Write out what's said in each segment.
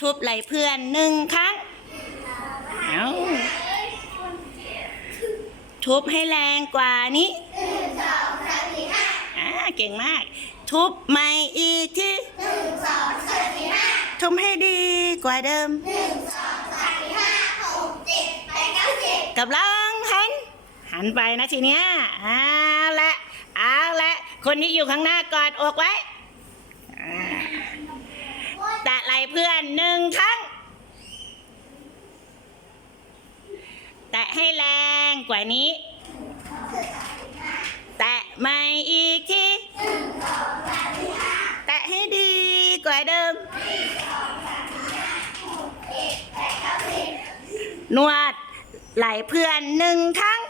ทุบไหล่เพื่อนหนึ่งครั้ง เอาทุบให้แรงกว่านี้อ่าเก่งมาก ทุบใหม่อีกทีทุบให้ดีกว่าเดิมกับลังหัน หันไปนะทีเนี้ยเอาละเอาละคนที่อยู่ข้างหน้ากอดอกไว้อ่าแตะไหล่ เพื่อนหนึ่งครั้ง แตะให้แรงกว่านี้ แตะใหม่อีกทีแตะให้ดีกว่าเดิม นวดไหล่เพื่อนหนึ่งครั้ง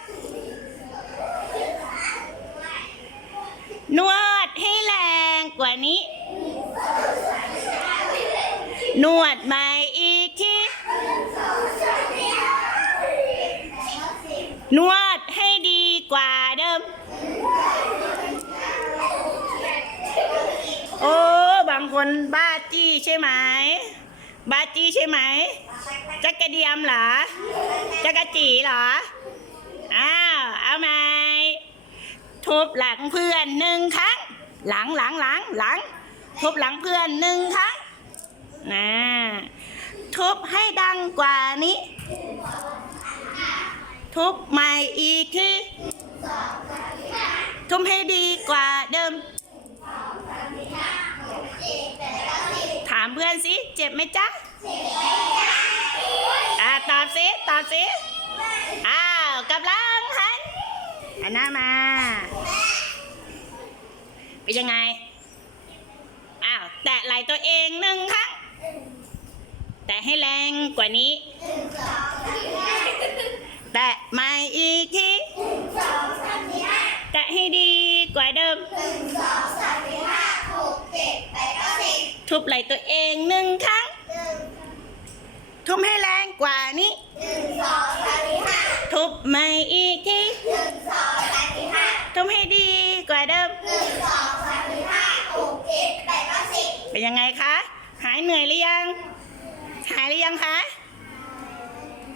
นวดให้แรงกว่านี้ นวดใหม่อีกทีนวดให้ดีกว่าเดิม โอ้ บางคนบ้าจี้ใช่ไหม บ้าจี้ใช่ไหม จักระเดียมเหรอ จักระจีเหรอ อ้าว เอาไหมทุบหลังเพื่อนหนึ่งครั้ง หลังหลังหลังหลังทุบหลังเพื่อนหนึ่งครั้ง นะทุบให้ดังกว่านี้ ทุบใหม่อีกทีทุบให้ดีกว่าเดิม ถามเพื่อนสิ เจ็บไหมจ๊ะอ่าตอบสิ ตอบสิ อ้าวกำลังหันหันหน้ามา เป็นยังไง อ้าว แตะไหล่ตัวเองหนึ่งครั้ง แตะให้แรงกว่านี้ แตะใหม่อีกทีแตะให้ดีกว่าเดิมทุบไหล่ตัวเองหนึ่งครั้ง ทุบให้แรงกว่านี้ทุบใหม่อีกทีทุบให้ดีกว่าเดิมเป็นยังไงคะ หายเหนื่อยหรือยัง หายหรือยังคะ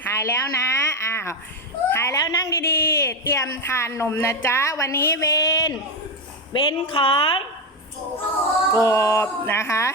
หายแล้วนะ อ้าว หายแล้วนั่งดีๆ เตรียมทานนมนะจ๊ะ วันนี้เวน เวนของกบนะคะ